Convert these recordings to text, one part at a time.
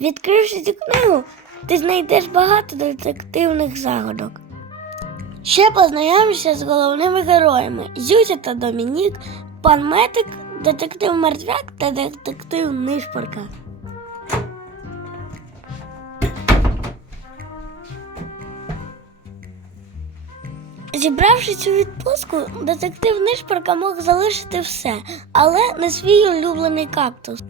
Відкривши цю книгу, ти знайдеш багато детективних загадок. Ще познайомишся з головними героями Зюся та Домінік, пан Метик, детектив Мертвяк та детектив Нишпорка. Зібравшись у відпустку, детектив Нишпорка мог залишити все, але не свій улюблений кактус.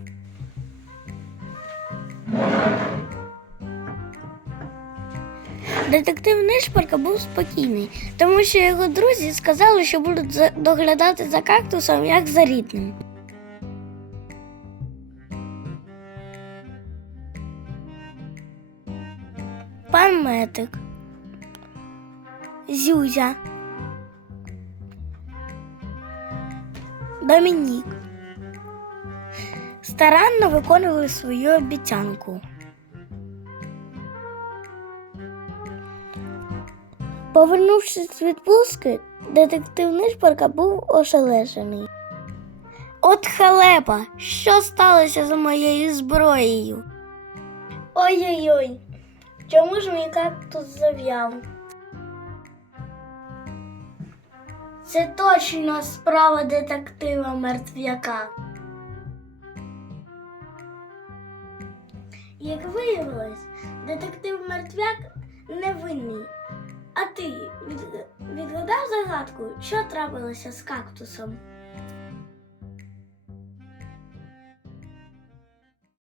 Детектив Нишпорка був спокійний, тому що його друзі сказали, що будуть доглядати за кактусом як за рідним. Пан Метик, Зюзя, Домінік старанно виконували свою обіцянку. Повернувшись з відпустки, детектив Нишпорка був ошелешений. От халепа, що сталося з моєю зброєю? Ой-ой-ой, чому ж мій кактус зав'яв? Це точно справа детектива мертвяка. Як виявилось, детектив мертвяк невинний. А ти від- відгадав загадку, що трапилося з кактусом?